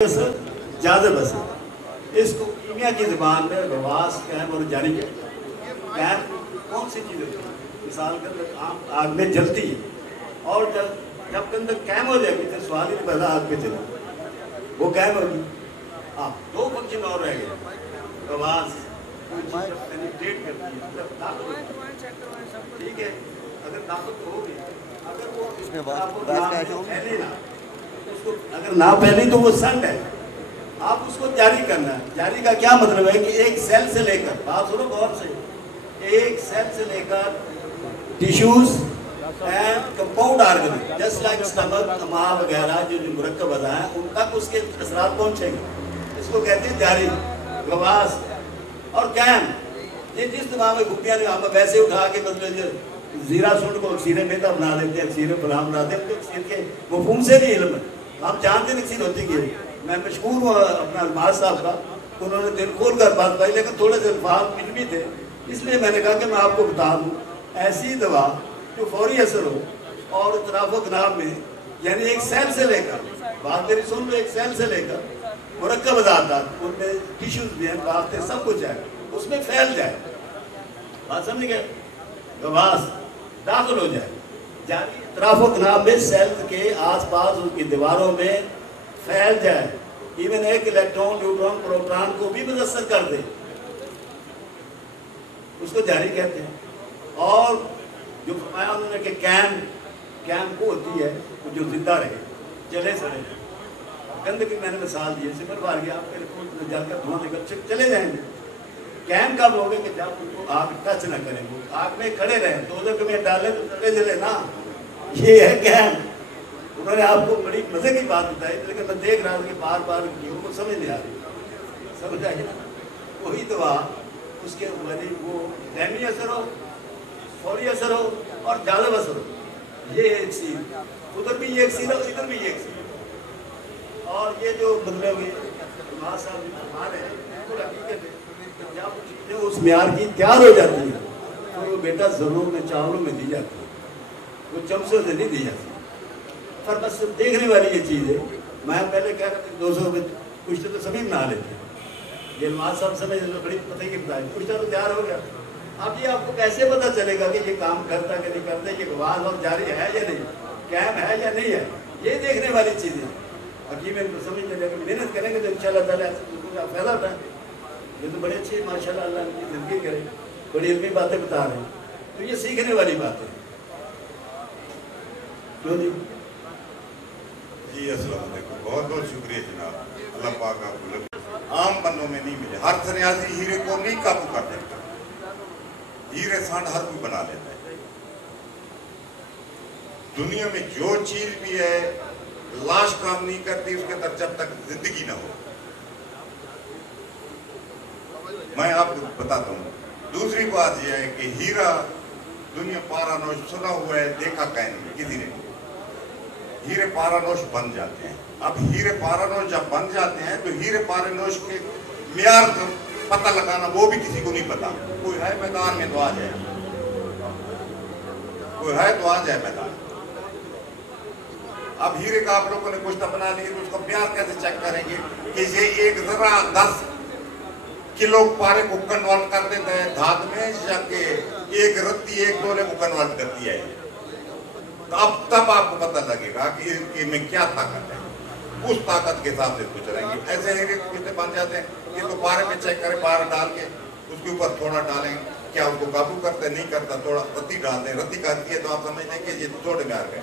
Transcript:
جاذب اثر اس کو کیمیا کی زبان میں رواس قیم اور جاری ہے۔ قیم کون سی چیز ہوتی ہے؟ مثال کے اندر آگ میں جلتی ہے اور جب کے اندر قیم ہو جائے گی تو سوال ہی نہیں پیدا آگ پہ جلا وہ قیم ہوگی۔ دو فنکشن اور رہ گئے، رواس ٹھیک ہے، اگر طاقت ہوگی اگر وہ پھیلی نہ اگر نہ پھیلی تو وہ سنڈ ہے، آپ اس کو جاری کرنا ہے۔ جاری کا کیا مطلب ہے کہ ایک سیل سے لے کر، بات سنو غور سے، ایک سیل سے لے کر tissues and compound organ just like stomach, امعاء وغیرہ جو مرکب اعضاء ہیں ان تک اس کے اثرات پہنچیں گے، اس کو کہتے ہیں جاری، رواس اور قیم۔ یہ جس دماغ میں گھٹیاں نے ہم ویسے اٹھا کے مطلب زیرہ سنڈ کو اکسیر میتا بنا دیتے ہیں، اکسیر فلاں بنا دیتے ہیں، اکسیر کے مفہوم سے نہیں علم ہے، ہم جانتے ہیں اکسیر ہوتی کیا ہے۔ میں مشکور ہوں اپنا الماس صاحب کا، انہوں نے دل کھول کر بات پائی، لیکن تھوڑے سے الفاظ علمی تھے، اس لیے میں نے کہا کہ میں آپ کو بتا دوں ایسی دوا جو فوری اثر ہو اور اطراف و کناب میں، یعنی ایک سیل سے لے کر، بات میری سن لو، ایک سیل سے لے کر مرکب اعضاء ان میں ٹیشوز بھی ہیں، بافتیں، سب کچھ ہے، اس میں پھیل جائے، بات سمجھ گئے، رواس داخل ہو جائے، یعنی اطراف و کناب میں سیل کے آس پاس ان کی دیواروں میں پھیل جائے، ایون ایک الیکٹرون، نیوٹرون، پروٹون کو بھی متاثر کر دے، اس کو جاری کہتے ہیں۔ اور جو فرمایا انہوں نے کہ قیم کو ہوتی ہے جو زندہ رہے، چلے سے رہے، گند کی میں نے مثال دی ہے، سمر بار گیا آپ کے رکھوں جل کر دھواں دے کر چلے جائیں گے۔ قیم کب ہوگے کہ جب ان کو آگ ٹچ نہ کریں گے، آگ میں کھڑے رہیں، دوزخ میں ڈالیں تو چلے جلے نا، یہ ہے قیم۔ انہوں نے آپ کو بڑی مزے کی بات بتائی، لیکن میں دیکھ رہا ہوں کہ بار بار ان کو سمجھ نہیں آ رہی، سمجھ آئی نا؟ وہی دوا اس کے وہ دائمی اثر ہو، فوری اثر ہو اور جاذب اثر ہو، یہ ایک چیز، ادھر بھی یہ ایک چیز ہو، ادھر بھی یہ ایک چیز۔ اور یہ جو مطلب علماء صاحب فرما رہے ہیں بالکل حقیقت ہے، جب چیزیں اس معیار کی تیار ہو جاتی ہیں تو وہ بیٹا ضرور میں چاولوں میں دی جاتی ہے، وہ چمچوں سے نہیں دی جاتی۔ پر بس دیکھنے والی یہ چیز ہے، میں پہلے کہہ رہا تھا 200 میں کچھ تو سبھی بنا لیتے ہیں، یہ علماء صاحب سمجھ بڑی پتہ کی بتائی، کچھ تو تیار ہو گیا۔ اب یہ آپ کو کیسے پتہ چلے گا کہ یہ کام کرتا کہ نہیں کرتا، یہ گواز اور جاری ہے یا نہیں، قائم ہے یا نہیں ہے، یہ دیکھنے والی چیزیں حکیم ان کو سمجھ لیں گے، محنت کریں گے تو انشاءاللہ تعالیٰ فائدہ ہوتا ہے۔ یہ تو بڑے اچھے ماشاءاللہ اللہ ان کی زندگی کرے، بڑی علمی باتیں بتا رہے ہیں، تو یہ سیکھنے والی بات ہے۔ جی السلام علیکم، بہت بہت شکریہ جناب، اللہ پاک آپ کو عام بندوں میں نہیں ملے، ہر سنیاسی ہیرے کو نہیں قابو کر دیتا، ہیرے سانڈ ہر کوئی بنا لیتا ہے۔ دنیا میں جو چیز بھی ہے لاش کام نہیں کرتی اس کے اندر جب تک زندگی نہ ہو۔ میں آپ کو بتاتا ہوں، دوسری بات یہ ہے کہ ہیرا دنیا پارانوش سنا ہوا ہے، دیکھا کہیں نہیں کسی نے، ہیرے پارانوش بن جاتے ہیں۔ اب ہیرے پارانوش جب بن جاتے ہیں تو ہیرے پارانوش کے معیار کا پتہ لگانا وہ بھی کسی کو نہیں پتا۔ کوئی ہے میدان میں تو آ جائے، کوئی ہے تو آ جائے میدان۔ اب ہیرے کا آپ لوگوں نے کشتہ بنا لی تو اس کا معیار کیسے چیک کریں گے کہ یہ ایک ذرہ 10 کلو پارے کو کنورٹ کر دیتا ہے دھات میں، یا کہ ایک رتی 1 تولے کو کنورٹ کرتی ہے۔ اب تب آپ کو پتہ لگے گا کہ ان میں کیا طاقت ہے، اس طاقت کے حساب سے کچھ رہیں گے۔ ایسے ہیرے کشتے بن جاتے ہیں، یہ تو پارے میں چیک کریں، پارا ڈال کے اس کے اوپر تھوڑا ڈالیں، کیا اس کو قابو کرتا ہے نہیں کرتا، تھوڑا رتی ڈال دیں، رتی کرتی ہے تو آپ سمجھ لیں کہ یہ چھوٹے معیار کا ہے۔